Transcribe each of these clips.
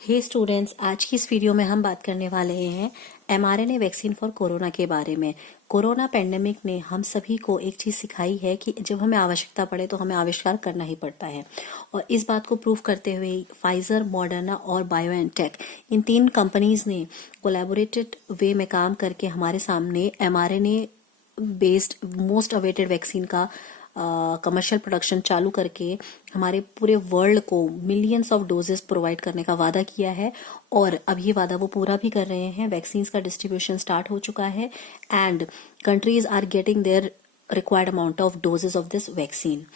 हे students, आज की इस वीडियो में हम बात करने वाले हैं mRNA वैक्सीन फॉर कोरोना के बारे में। कोरोना पेंडेमिक ने हम सभी को एक चीज सिखाई है कि जब हमें आवश्यकता पड़े तो हमें आविष्कार करना ही पड़ता है। और इस बात को प्रूव करते हुए फाइजर, मॉडर्ना और बायोएनटेक, इन 3 कंपनीज ने कोलैबोरेटेड वे में काम करके हमारे सामने mRNA based most awaited vaccine का कमर्शियल प्रोडक्शन चालू करके हमारे पूरे वर्ल्ड को मिलियंस ऑफ डोजेस प्रोवाइड करने का वादा किया है। और अब ये वादा वो पूरा भी कर रहे हैं। वैक्सीन का डिस्ट्रीब्यूशन स्टार्ट हो चुका है and countries are getting their required amount of doses of this vaccine.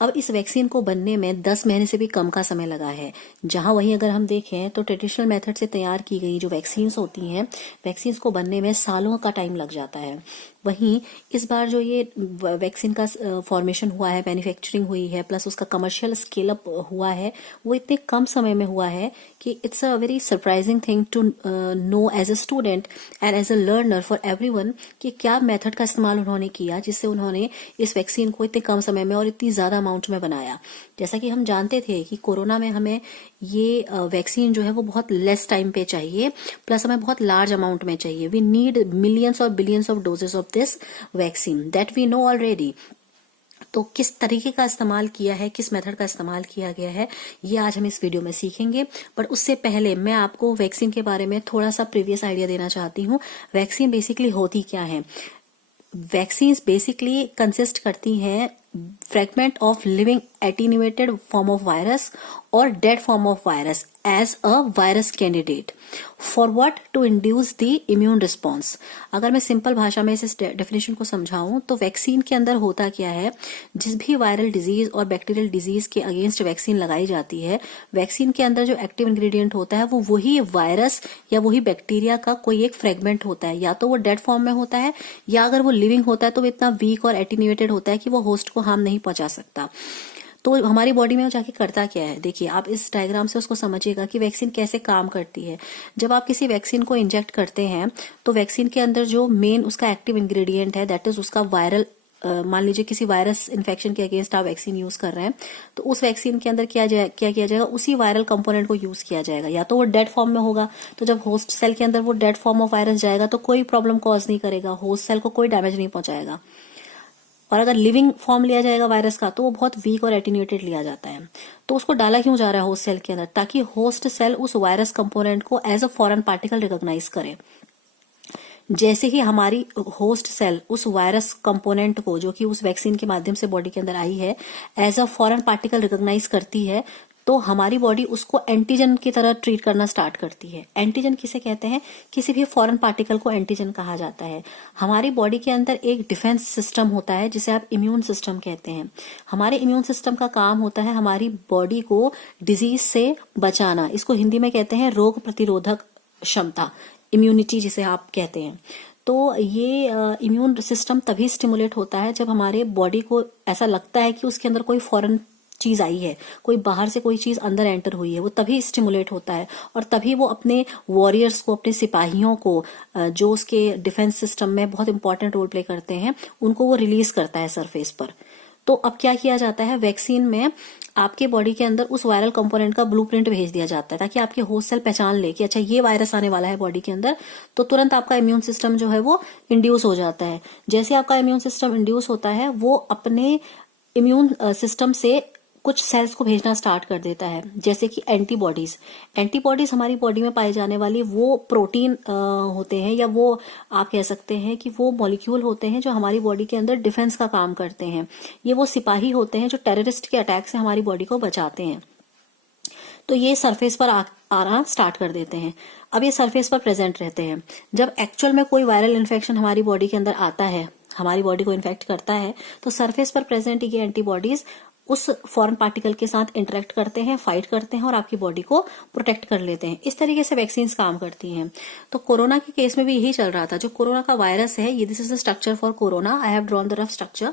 अब इस वैक्सीन को बनने में 10 महीने से भी कम का समय लगा है। जहां वहीं अगर हम देखें तो ट्रेडिशनल मेथड से तैयार की गई जो वैक्सीन्स होती हैं, वैक्सीन्स को बनने में सालों का टाइम लग जाता है। वहीं इस बार जो ये वैक्सीन का फॉर्मेशन हुआ है, मैन्युफैक्चरिंग हुई है, प्लस उसका कमर्शियल स्केल अप हुआ है, वो इतने कम समय में हुआ है कि it's a very surprising thing to know as a student and as a learner for everyone कि क्या मेथड का इस्तेमाल उन्होंने किया जिससे उन्होंने इस वैक्सीन को इतने कम समय में और इतनी ज्यादा अमाउंट में बनाया। जैसा कि हम जानते थे कि कोरोना में हमें ये वैक्सीन जो है वो बहुत लेस टाइम पे चाहिए, प्लस हमें बहुत लार्ज अमाउंट में चाहिए। वी नीड मिलियंस और billions of doses of this vaccine that we know already. तो किस तरीके का इस्तेमाल किया है, किस मेथड का इस्तेमाल किया गया है, ये आज हम इस वीडियो में सीखेंगे। बट उससे पहले मैं आपको वैक्सीन के बारे में थोड़ा सा प्रीवियस आइडिया देना चाहती हूँ। वैक्सीन बेसिकली होती क्या है? वैक्सीन्स बेसिकली कंसिस्ट करती हैं fragment of living attenuated form of virus और dead form of virus as a virus candidate for what? To induce the immune response. अगर मैं सिंपल भाषा में इस डेफिनेशन को समझाऊं तो वैक्सीन के अंदर होता क्या है, जिस भी वायरल डिजीज और बैक्टीरियल डिजीज के अगेंस्ट वैक्सीन लगाई जाती है, वैक्सीन के अंदर जो एक्टिव इंग्रेडिएंट होता है वो वही वायरस या वही बैक्टीरिया का कोई एक फ्रेगमेंट होता है। या तो वो डेड फॉर्म में होता है या अगर वो लिविंग होता है तो वो इतना वीक और एटीन्यूएटेड होता है कि वो होस्ट को हार्म नहीं पहुंचा सकता। तो हमारी बॉडी में वो जाके करता क्या है, देखिए आप इस डायग्राम से उसको समझिएगा कि वैक्सीन कैसे काम करती है। जब आप किसी वैक्सीन को इंजेक्ट करते हैं तो वैक्सीन के अंदर जो मेन उसका एक्टिव इंग्रेडिएंट है दैट इज उसका वायरल, मान लीजिए किसी वायरस इन्फेक्शन के अगेंस्ट आप वैक्सीन यूज कर रहे हैं तो उस वैक्सीन के अंदर क्या किया जाएगा, उसी वायरल कंपोनेंट को यूज किया जाएगा। या तो वो डेड फॉर्म में होगा, तो जब होस्ट सेल के अंदर वो डेड फॉर्म ऑफ वायरस जाएगा तो कोई प्रॉब्लम कॉज नहीं करेगा, होस्ट सेल को कोई डैमेज नहीं पहुंचाएगा। और अगर लिविंग फॉर्म लिया जाएगा वायरस का तो वो बहुत वीक और एटीन्यूएटेड लिया जाता है। तो उसको डाला क्यों जा रहा है होस्ट सेल के अंदर? ताकि होस्ट सेल उस वायरस कंपोनेंट को as a foreign particle recognise करे। जैसे ही हमारी होस्ट सेल उस वायरस कंपोनेंट को, जो कि उस वैक्सीन के माध्यम से बॉडी के अंदर आई है, as a foreign particle recognise करती है तो हमारी बॉडी उसको एंटीजन की तरह ट्रीट करना स्टार्ट करती है। एंटीजन किसे कहते हैं? किसी भी फॉरेन पार्टिकल को एंटीजन कहा जाता है। हमारी बॉडी के अंदर एक डिफेंस सिस्टम होता है जिसे आप इम्यून सिस्टम कहते हैं। हमारे इम्यून सिस्टम का काम होता है हमारी बॉडी को डिजीज से बचाना। इसको हिंदी में कहते हैं रोग प्रतिरोधक क्षमता, इम्यूनिटी जिसे आप कहते हैं। तो ये इम्यून सिस्टम तभी स्टिमुलेट होता है जब हमारे बॉडी को ऐसा लगता है कि उसके अंदर कोई फॉरेन चीज आई है, कोई बाहर से कोई चीज अंदर एंटर हुई है, वो तभी स्टिमुलेट होता है। और तभी वो अपने वॉरियर्स को, अपने सिपाहियों को, जो उसके डिफेंस सिस्टम में बहुत इंपॉर्टेंट रोल प्ले करते हैं, उनको वो रिलीज करता है सरफेस पर। तो अब क्या किया जाता है, वैक्सीन में आपके बॉडी के अंदर उस वायरल कंपोनेंट का ब्लूप्रिंट भेज दिया जाता है ताकि आपके होस्ट सेल पहचान ले कि अच्छा ये वायरस आने वाला है बॉडी के अंदर। तो तुरंत आपका इम्यून सिस्टम जो है वो इंड्यूस हो जाता है। जैसे आपका इम्यून सिस्टम इंड्यूस होता है वो अपने इम्यून सिस्टम से कुछ सेल्स को भेजना स्टार्ट कर देता है, जैसे कि एंटीबॉडीज। एंटीबॉडीज हमारी बॉडी में पाए जाने वाली वो प्रोटीन होते हैं, या वो आप कह सकते हैं कि वो मॉलिक्यूल होते हैं जो हमारी बॉडी के अंदर डिफेंस का काम करते हैं। ये वो सिपाही होते हैं जो टेररिस्ट के अटैक से हमारी बॉडी को बचाते हैं। तो ये सरफेस पर आना स्टार्ट कर देते हैं। अब ये सरफेस पर प्रेजेंट रहते हैं। जब एक्चुअल में कोई वायरल इन्फेक्शन हमारी बॉडी के अंदर आता है, हमारी बॉडी को इन्फेक्ट करता है, तो सरफेस पर प्रेजेंट ये एंटीबॉडीज उस फॉरेन पार्टिकल के साथ इंटरेक्ट करते हैं, फाइट करते हैं और आपकी बॉडी को प्रोटेक्ट कर लेते हैं। इस तरीके से वैक्सीन काम करती हैं। तो कोरोना के केस में भी यही चल रहा था। जो कोरोना का वायरस है, ये this is the structure for corona. I have drawn the rough structure.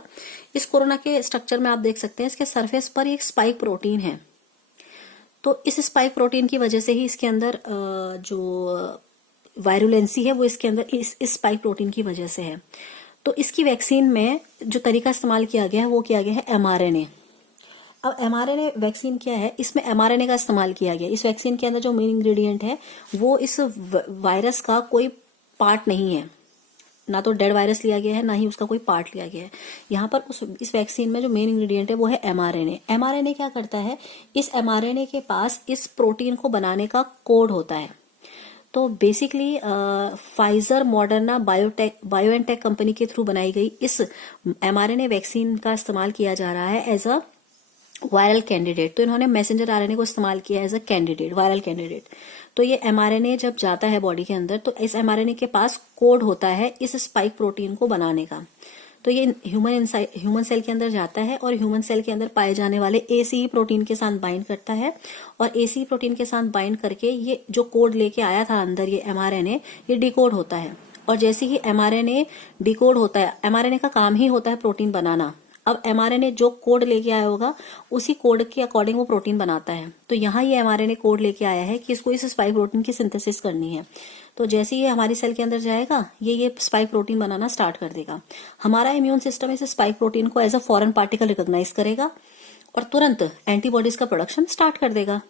इस कोरोना के स्ट्रक्चर में आप देख सकते हैं इसके सरफेस पर एक स्पाइक प्रोटीन है। तो इस स्पाइक प्रोटीन की वजह से ही इसके अंदर जो वायरुलेंसी है वो इसके अंदर इस स्पाइक प्रोटीन की वजह से है। तो इसकी वैक्सीन में जो तरीका इस्तेमाल किया गया है वो किया गया है mRNA। अब mRNA वैक्सीन क्या है, इसमें mRNA का इस्तेमाल किया गया। इस वैक्सीन के अंदर जो मेन इंग्रेडिएंट है वो इस वायरस का कोई पार्ट नहीं है, ना तो डेड वायरस लिया गया है, ना ही उसका कोई पार्ट लिया गया है। यहाँ पर इस वैक्सीन में जो मेन इंग्रेडिएंट है वो है mRNA। mRNA क्या करता है, इस mRNA के पास इस प्रोटीन को बनाने का कोड होता है। तो basically Pfizer, Moderna, BioNTech company के थ्रू बनाई गई इस mRNA वैक्सीन का इस्तेमाल किया जा रहा है एज अ वायरल कैंडिडेट। तो इन्होंने मैसेंजर आरएनए को इस्तेमाल किया as a candidate, viral candidate. तो ये एमआरएनए जब जाता है बॉडी के अंदर तो इस एमआरएनए के पास कोड होता है इस स्पाइक प्रोटीन को बनाने का। तो ये ह्यूमन सेल के अंदर जाता है और ह्यूमन सेल के अंदर पाए जाने वाले एसीई प्रोटीन के साथ बाइंड करता है, और एसीई प्रोटीन के साथ बाइंड करके ये जो कोड लेके आया था अंदर ये एमआरएनए, ये डिकोड होता है। और जैसे ही एमआरएनए डिकोड होता है, एमआरएनए का काम ही होता है प्रोटीन बनाना। अब एमआरएनए जो कोड लेके आया होगा उसी कोड के अकॉर्डिंग वो प्रोटीन बनाता है। तो यहाँ ये एमआरएनए कोड लेके आया है कि इसको इस स्पाइक प्रोटीन की सिंथेसिस करनी है। तो जैसे ही ये हमारी सेल के अंदर जाएगा ये स्पाइक प्रोटीन बनाना स्टार्ट कर देगा। हमारा इम्यून सिस्टम इस स्पाइक प्रोटीन को as a foreign particle recognise करेगा और तुरंत एंटीबॉडीज का प्रोडक्शन स्टार्ट कर देगा,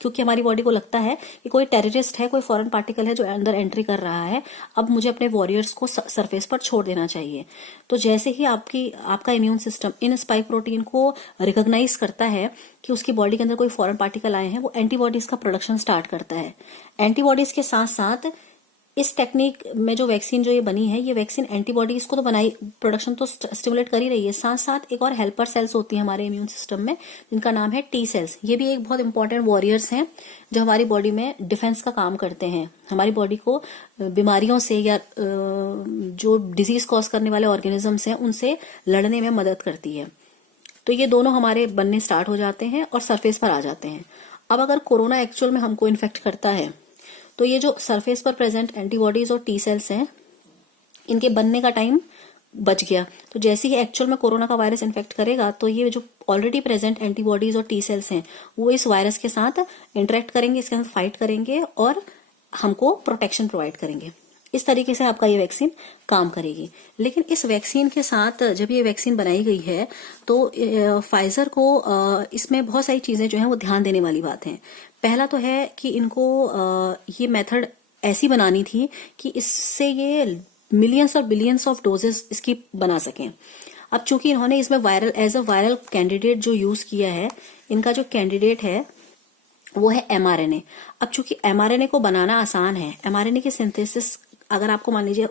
क्योंकि हमारी बॉडी को लगता है कि कोई टेररिस्ट है, कोई फॉरेन पार्टिकल है जो अंदर एंट्री कर रहा है, अब मुझे अपने वॉरियर्स को सरफेस पर छोड़ देना चाहिए। तो जैसे ही आपका immune system in spike protein को रिकॉग्नाइज करता है कि उसकी बॉडी के अंदर कोई फॉरेन पार्टिकल आए हैं, वो एंटीबॉडीज का प्रोडक्शन स्टार्ट करता है। एंटीबॉडीज के साथ साथ इस टेक्निक में जो वैक्सीन जो ये बनी है, ये वैक्सीन एंटीबॉडीज को तो बनाई, प्रोडक्शन तो स्टिमुलेट कर ही रही है, साथ साथ एक और हेल्पर सेल्स होती है हमारे इम्यून सिस्टम में जिनका नाम है टी सेल्स। ये भी एक बहुत इंपॉर्टेंट वॉरियर्स हैं जो हमारी बॉडी में डिफेंस का काम करते हैं, हमारी बॉडी को बीमारियों से या जो डिजीज कॉज करने वाले ऑर्गेनिजम्स हैं उनसे लड़ने में मदद करती है। तो ये दोनों हमारे बनने स्टार्ट हो जाते हैं और सरफेस पर आ जाते हैं। अब अगर कोरोना एक्चुअल में हमको इन्फेक्ट करता है तो ये जो सरफेस पर प्रेजेंट एंटीबॉडीज और टी सेल्स हैं, इनके बनने का टाइम बच गया। तो जैसे ही एक्चुअल में कोरोना का वायरस इन्फेक्ट करेगा तो ये जो ऑलरेडी प्रेजेंट एंटीबॉडीज और टी सेल्स हैं वो इस वायरस के साथ इंटरेक्ट करेंगे, इसके साथ फाइट करेंगे और हमको प्रोटेक्शन प्रोवाइड करेंगे। इस तरीके से आपका ये वैक्सीन काम करेगी। लेकिन इस वैक्सीन के साथ जब ये वैक्सीन बनाई गई है तो फाइजर को इसमें बहुत सारी चीजें जो हैं वो ध्यान देने वाली बात है। पहला तो है कि इनको ये मेथड ऐसी बनानी थी कि इससे ये मिलियंस और बिलियंस ऑफ डोजेस इसकी बना सकें। अब चूंकि इन्होंने इसमें viral as a viral candidate जो यूज किया है, इनका जो कैंडिडेट है वो है एमआरएनए। अब चूंकि एमआरएनए को बनाना आसान है, एमआरएनए की सिंथेसिस अगर आपको मान लीजिए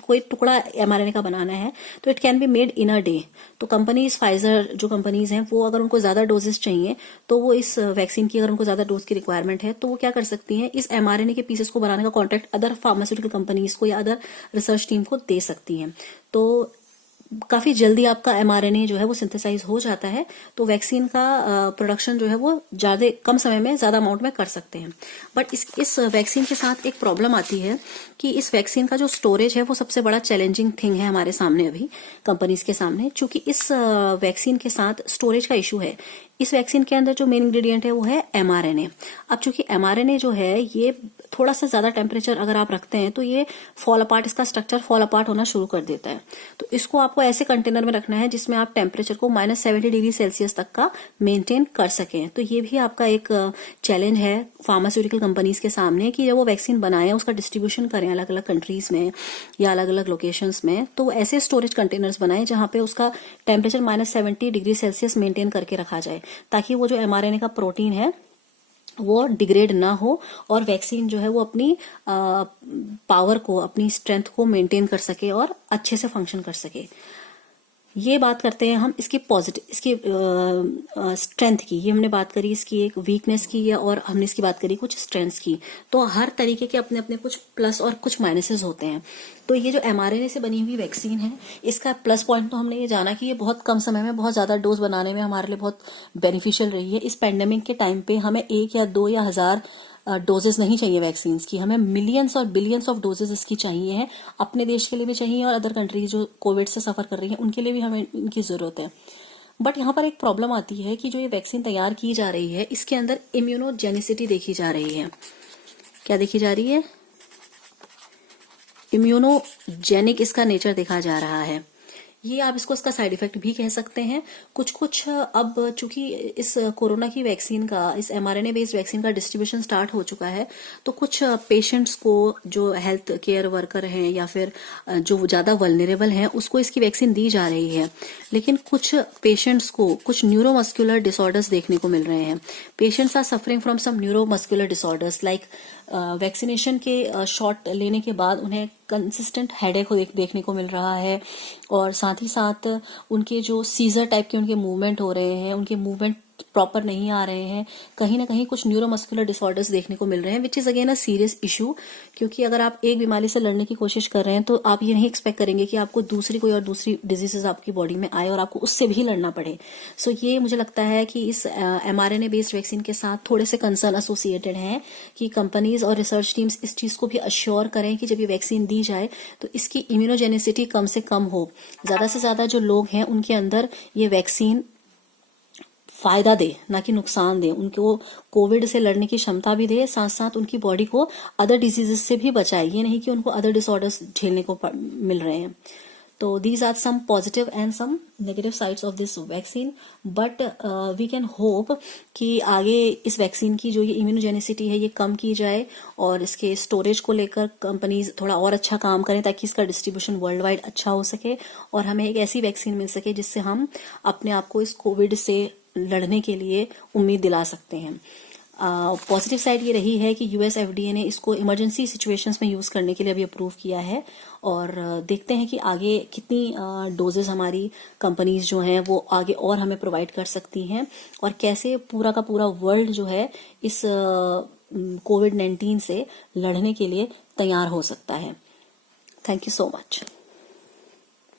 कोई टुकड़ा एमआरएनए का बनाना है तो it can be made in a day. तो कंपनीज, फाइजर जो कंपनीज हैं वो अगर उनको ज्यादा डोजेस चाहिए तो वो इस वैक्सीन की अगर उनको ज्यादा डोज की रिक्वायरमेंट है तो वो क्या कर सकती हैं, इस एमआरएनए के पीसेस को बनाने का कॉन्ट्रैक्ट अदर फार्मास्यूटिकल कंपनीज को या अदर रिसर्च टीम को दे सकती हैं। तो काफी जल्दी आपका एमआरएनए जो है वो सिंथेसाइज हो जाता है, तो वैक्सीन का प्रोडक्शन जो है वो ज्यादा कम समय में ज्यादा अमाउंट में कर सकते हैं। बट इस वैक्सीन के साथ एक प्रॉब्लम आती है कि इस वैक्सीन का जो स्टोरेज है वो सबसे बड़ा चैलेंजिंग थिंग है हमारे सामने अभी कंपनीज के सामने, क्योंकि इस वैक्सीन के साथ स्टोरेज का इशू है। इस वैक्सीन के अंदर जो मेन इंग्रेडिएंट है वो है एमआरएनए। अब चूंकि एमआरएनए जो है ये थोड़ा सा ज्यादा टेम्परेचर अगर आप रखते हैं तो ये फॉल अपार्ट, इसका स्ट्रक्चर फॉल अपार्ट होना शुरू कर देता है। तो इसको आपको ऐसे कंटेनर में रखना है जिसमें आप टेम्परेचर को -70 डिग्री सेल्सियस तक का मेंटेन कर सकें। तो ये भी आपका एक चैलेंज है फार्मास्यूटिकल कंपनीज के सामने कि जब वो वैक्सीन बनाए उसका डिस्ट्रीब्यूशन करें अलग अलग कंट्रीज में या अलग अलग लोकेशंस में, तो ऐसे स्टोरेज कंटेनर्स बनाए जहां पे उसका टेम्परेचर -70 डिग्री सेल्सियस मेंटेन करके रखा जाए, ताकि वो जो एमआरएनए का प्रोटीन है वो डिग्रेड ना हो और वैक्सीन जो है वो अपनी पावर को, अपनी स्ट्रेंथ को मेंटेन कर सके और अच्छे से फंक्शन कर सके। ये बात करते हैं हम इसकी पॉजिटिव, इसकी स्ट्रेंथ की। ये हमने बात करी इसकी एक वीकनेस की और हमने इसकी बात करी कुछ स्ट्रेंथ्स की। तो हर तरीके के अपने अपने कुछ प्लस और कुछ माइनसेस होते हैं। तो ये जो एमआरएनए से बनी हुई वैक्सीन है, इसका प्लस पॉइंट तो हमने ये जाना कि ये बहुत कम समय में बहुत ज्यादा डोज बनाने में हमारे लिए बहुत बेनिफिशियल रही है। इस पेंडेमिक के टाइम पे हमें 1 या 2 या 1000 डोजेस नहीं चाहिए वैक्सीन की, हमें मिलियंस और बिलियंस ऑफ डोजेस इसकी चाहिए हैं। अपने देश के लिए भी चाहिए और अदर कंट्रीज जो कोविड से सफर कर रही हैं उनके लिए भी हमें इनकी जरूरत है। बट यहाँ पर एक प्रॉब्लम आती है कि जो ये वैक्सीन तैयार की जा रही है इसके अंदर इम्यूनोजेनिसिटी देखी जा रही है। क्या देखी जा रही है? इम्यूनोजेनिक इसका नेचर देखा जा रहा है। ये आप इसको इसका साइड इफेक्ट भी कह सकते हैं। कुछ कुछ अब चूंकि इस कोरोना की वैक्सीन का, इस mRNA बेस्ड वैक्सीन का डिस्ट्रीब्यूशन स्टार्ट हो चुका है, तो कुछ पेशेंट्स को, जो हेल्थ केयर वर्कर हैं या फिर जो ज्यादा वल्नरेबल हैं, उसको इसकी वैक्सीन दी जा रही है। लेकिन कुछ पेशेंट्स को कुछ न्यूरोमस्कुलर डिसऑर्डर्स देखने को मिल रहे हैं। Patients are suffering from some neuromuscular disorders like vaccination के शॉट लेने के बाद उन्हें कंसिस्टेंट हेडेक देखने को मिल रहा है, और साथ ही साथ उनके जो सीजर टाइप के उनके मूवमेंट हो रहे हैं, उनके मूवमेंट प्रॉपर नहीं आ रहे हैं। कहीं ना कहीं कुछ न्यूरोमस्कुलर डिसऑर्डर्स देखने को मिल रहे हैं, which is again a serious issue. क्योंकि अगर आप एक बीमारी से लड़ने की कोशिश कर रहे हैं तो आप ये नहीं एक्सपेक्ट करेंगे कि आपको दूसरी कोई और दूसरी डिजीजेस आपकी बॉडी में आए और आपको उससे भी लड़ना पड़े। सो ये मुझे लगता है कि इस mRNA बेस्ड वैक्सीन के साथ थोड़े से कंसर्न एसोसिएटेड हैं कि कंपनीज और रिसर्च टीम्स इस चीज को भी अश्योर करें कि जब ये वैक्सीन दी जाए तो इसकी इम्यूनोजेनिसिटी कम से कम हो, ज्यादा से ज्यादा जो लोग हैं उनके अंदर ये वैक्सीन फायदा दे, ना कि नुकसान दे। उनको कोविड से लड़ने की क्षमता भी दे, साथ साथ उनकी बॉडी को अदर डिजीजेस से भी बचाए। ये नहीं कि उनको अदर डिसऑर्डर्स झेलने को मिल रहे हैं। तो these are some positive and some negative sides of this vaccine, but we can hope कि आगे इस वैक्सीन की जो ये इम्यूनोजेनिसिटी है ये कम की जाए, और इसके स्टोरेज को लेकर कंपनीज थोड़ा और अच्छा काम करें ताकि इसका डिस्ट्रीब्यूशन वर्ल्ड वाइड अच्छा हो सके और हमें एक ऐसी वैक्सीन मिल सके जिससे हम अपने आप को इस कोविड से लड़ने के लिए उम्मीद दिला सकते हैं। पॉजिटिव साइड ये रही है कि यूएस एफडीए ने इसको इमरजेंसी सिचुएशंस में यूज करने के लिए अभी अप्रूव किया है, और देखते हैं कि आगे कितनी डोजेस हमारी कंपनीज जो हैं वो आगे और हमें प्रोवाइड कर सकती हैं, और कैसे पूरा का पूरा वर्ल्ड जो है इस कोविड-19 से लड़ने के लिए तैयार हो सकता है। Thank you so much.